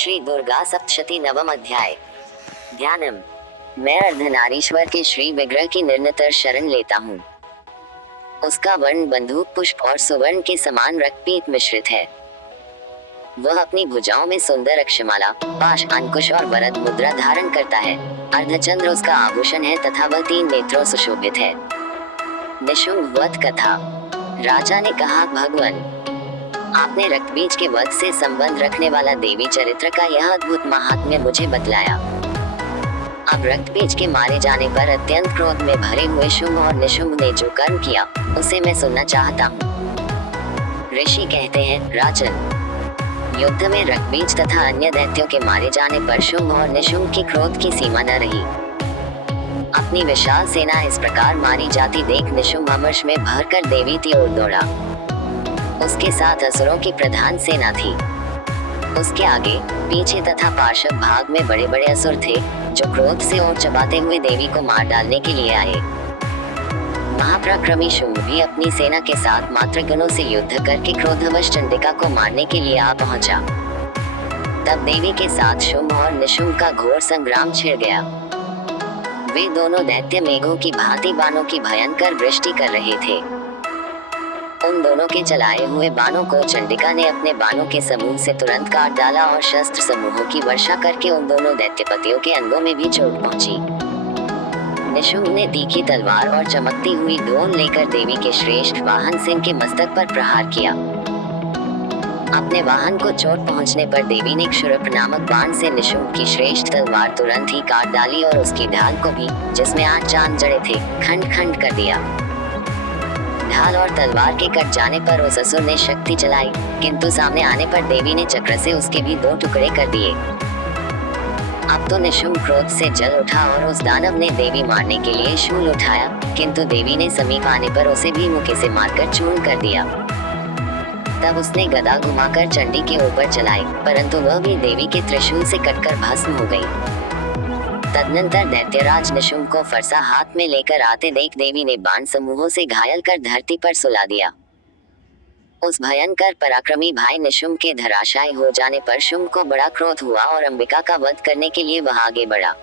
श्री दुर्गा सप्तशती नवम अध्याय। ध्यानम। मैं अर्धनारीश्वर के श्री विग्रह की निरंतर शरण लेता हूँ। उसका वर्ण बंदूक पुष्प और सुवर्ण के समान रक्तपीत मिश्रित है। वह अपनी भुजाओं में सुंदर अक्षमाला, पाश, अंकुश और वरद मुद्रा धारण करता है। अर्धचंद्र उसका आभूषण है तथा वह 3 नेत्रों सुशोभित है। निशुंभ वध कथा। राजा ने कहा, भगवान, आपने रक्तबीज के वध से संबंध रखने वाला देवी चरित्र का यह अद्भुत महात्म्य मुझे बतलाया। अब रक्तबीज के मारे जाने पर अत्यंत क्रोध में भरे हुए शुंभ और निशुंभ ने जो कर्म किया उसे मैं सुनना चाहता हूँ। ऋषि कहते हैं, राजन, युद्ध में रक्तबीज तथा अन्य दैत्यों के मारे जाने पर शुंभ और निशुंभ की क्रोध की सीमा न रही। अपनी विशाल सेना इस प्रकार मारी जाती देख निशुंभ अमर्ष में भरकर देवी की ओर दौड़ा। उसके साथ असुरों की प्रधान सेना थी। उसके आगे, पीछे तथा पार्श्व भाग में बड़े बड़े असुर थे जो क्रोध से ओर चबाते हुए देवी को मार डालने के लिए आए। महापराक्रमी शुंभ भी अपनी सेना के साथ मातृगणों से युद्ध करके क्रोधवश चंडिका को मारने के लिए आ पहुंचा। तब देवी के साथ शुंभ और निशुंभ का घोर संग्राम छिड़ गया। वे दोनों दैत्य मेघों की भांति बाणों की भयंकर वृष्टि कर रहे थे। उन दोनों के चलाए हुए बाणों को चंडिका ने अपने बाणों के समूह से तुरंत काट डाला और शस्त्र समूहों की वर्षा करके उन दोनों दैत्यपतियों के अंगों में भी चोट पहुंची। निशुंभ ने तीखी तलवार और चमकती हुई ढोल लेकर देवी के श्रेष्ठ वाहन सिंह के मस्तक पर प्रहार किया। अपने वाहन को चोट पहुंचने पर देवी ने क्षुरप नामक बाण से निशुंभ की श्रेष्ठ तलवार तुरंत ही काट डाली और उसकी ढाल को भी, जिसमें 8 चांद जड़े थे, खंड खंड कर दिया। ढाल और तलवार के कट जाने पर उस असुर ने शक्ति चलाई, किंतु सामने आने पर देवी ने चक्र से उसके भी 2 टुकड़े कर दिए। अब तो निशुंभ क्रोध से जल उठा और उस दानव ने देवी मारने के लिए शूल उठाया, किंतु देवी ने समीप आने पर उसे भी मुक्के से मारकर चूर्ण कर दिया। तब उसने गदा घुमाकर चंडी के ऊपर चलाई, परंतु वह भी देवी के त्रिशूल से कटकर भस्म हो गई। तदनंतर दैत्यराज निशुंभ को फरसा हाथ में लेकर आते देख देवी ने बाण समूहों से घायल कर धरती पर सुला दिया। उस भयंकर पराक्रमी भाई निशुंभ के धराशायी हो जाने पर शुंभ को बड़ा क्रोध हुआ और अंबिका का वध करने के लिए वह आगे बढ़ा।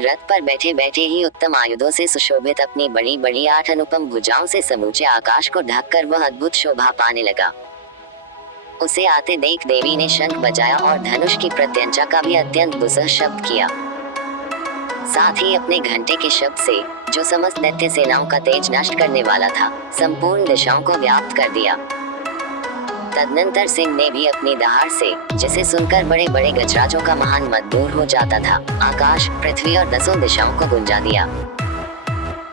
रथ पर बैठे बैठे ही उत्तम आयुधों से सुशोभित अपनी बड़ी बड़ी 8 अनुपम भुजाओं से समूचे आकाश को ढककर वह अद्भुत शोभा पाने लगा। उसे आते देख देवी ने शंख बजाया और धनुष की प्रत्यंचा का भी अत्यंत दुस्सह शब्द किया। साथ ही अपने घंटे के शब्द से, जो समस्त दैत्य सेनाओं का तेज नष्ट करने वाला था, संपूर्ण दिशाओं को व्याप्त कर दिया। तदनंतर सिंह ने भी अपनी दहाड़ से, जिसे सुनकर बड़े बड़े गजराजों का महान मद दूर हो जाता था, आकाश, पृथ्वी और 10 दिशाओं को गुंजा दिया।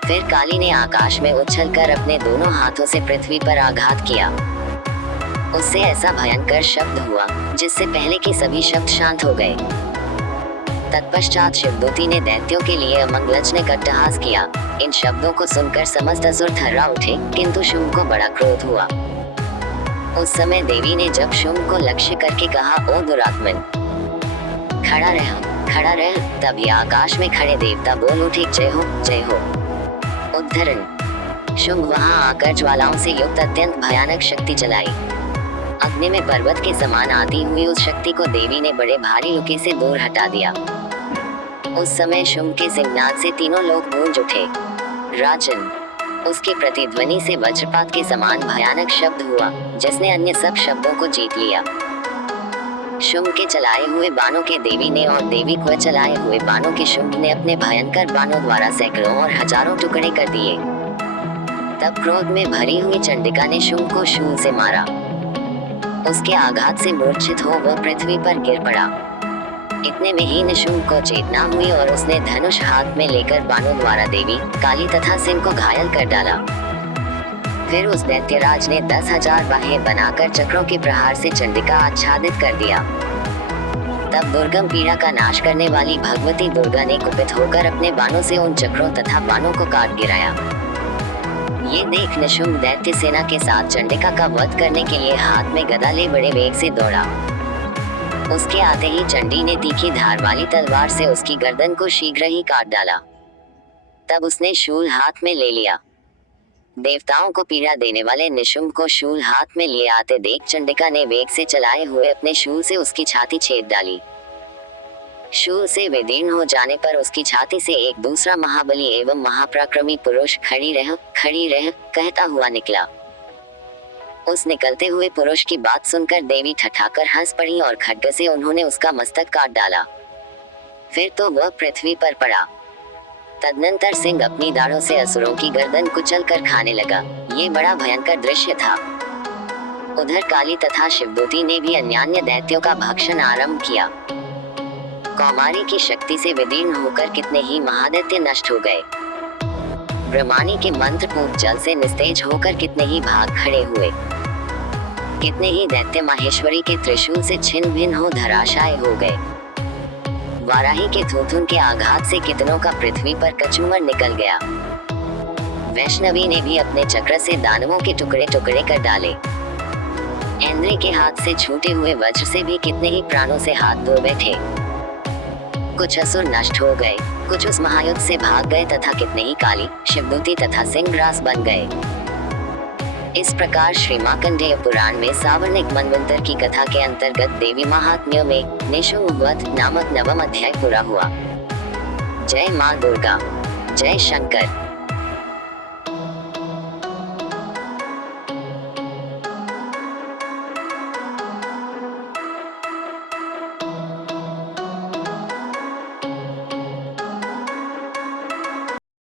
फिर काली ने आकाश में उछलकर अपने दोनों हाथों से पृथ्वी पर आघात किया। उससे ऐसा भयंकर शब्द हुआ जिससे पहले के सभी शब्द शांत हो गए। तत्पश्चात शिवदूती ने दैत्यों के लिए अमंगलजनक अट्टहास किया। इन शब्दों को सुनकर समस्त असुर थर्रा उठे, किंतु शुंभ को बड़ा क्रोध हुआ। उस समय देवी ने जब शुंभ को लक्ष्य करके कहा, ओ दुरात्मन, खड़ा रह, खड़ा रह। तभी आकाश में खड़े देवता बोल उठे, जय हो, जय हो। उद्धरण। शुंभ वहां आकर ज्वालाओं से युक्त अत्यंत भयानक शक्ति चलाई। अग्नि में पर्वत के समान आती हुई उस शक्ति को देवी ने बड़े भारी रुके से दूर हटा दिया। उस समय शुंभ के सिंहनाद से तीनों लोग गूंज उठे। राजन, उसकी प्रतिध्वनि से वज्रपात के समान भयानक शब्द हुआ, जिसने अन्य सब शब्दों को जीत लिया। शुंभ के चलाए हुए बाणों के देवी ने और देवी को चलाए हुए बाणों के शुंभ ने अपने भयंकर बाणों द्वारा सैकड़ों और हजारों टुकड़े कर दिए। तब क्रोध में भरी हुई चंडिका ने शुंभ को शूल से मारा। उसके आघात से मूर्छित हो वह पृथ्वी पर गिर पड़ा। इतने में ही निशुंभ को चेतना हुई और उसने धनुष हाथ में लेकर बाणों द्वारा देवी, काली तथा सिंह को घायल कर डाला। फिर उस दैत्यराज ने 10,000 बाहें बनाकर चक्रों के प्रहार से चंडिका आच्छादित कर दिया। तब दुर्गम पीड़ा का नाश करने वाली भगवती दुर्गा ने कुपित होकर अपने बाणों से उन चक्रों तथा बाणों को काट गिराया। ये देख निशुंभ दैत्य सेना के साथ चंडिका का वध करने के लिए हाथ में गदा ले बड़े वेग से दौड़ा। उसके आते ही चंडी ने तीखी धार वाली तलवार से उसकी गर्दन को शीघ्र ही काट डाला। तब उसने शूल हाथ में ले लिया। देवताओं को पीड़ा देने वाले निशुंभ को शूल हाथ में लिए आते देख चंडिका ने वेग से चलाए हुए अपने शूल से उसकी छाती छेद डाली। शूल से विदीर्ण हो जाने पर उसकी छाती से एक दूसरा महाबली एवं महापराक्रमी पुरुष खड़ी रह कहता हुआ निकला। उस निकलते हुए पुरुष की बात सुनकर देवी ठठाकर हंस पड़ी और खड्ग से उन्होंने उसका मस्तक काट डाला। फिर तो वह पृथ्वी पर पड़ा। तदनंतर सिंह अपनी दाढ़ों से असुरों की गर्दन कुचल कर खाने लगा। ये बड़ा भयंकर दृश्य था। उधर काली तथा शिवदूती ने भी अन्यान्य दैत्यों का भक्षण आरंभ किया। कौमारी की शक्ति से विदीर्ण होकर कितने ही महादैत्य नष्ट हो गए। ब्रह्माणी के मंत्र पूत जल से निस्तेज होकर कितने ही भाग खड़े हुए। कितने ही दैत्य माहेश्वरी के त्रिशूल से छिन्न भिन्न हो धराशायी हो गए। वाराही के थूथुन के आघात से कितनों का पृथ्वी पर कचूमर निकल गया। वैष्णवी ने भी अपने चक्र से दानवों के टुकड़े टुकड़े कर डाले। इंद्र के हाथ से छूटे हुए वज्र से भी कितने ही प्राणों से हाथ धो बैठे। कुछ असुर नष्ट हो गए, कुछ उस महायुद्ध से भाग गए तथा कितने ही काली, शिवदूती तथा सिंहग्रास बन गए। इस प्रकार श्री मार्कंडेय पुराण में सावर्णिक मनवंतर की कथा के अंतर्गत देवी महात्म्यों में निशुंभ वध नामक 9वां अध्याय पूरा हुआ। जय मां दुर्गा, जय शंकर।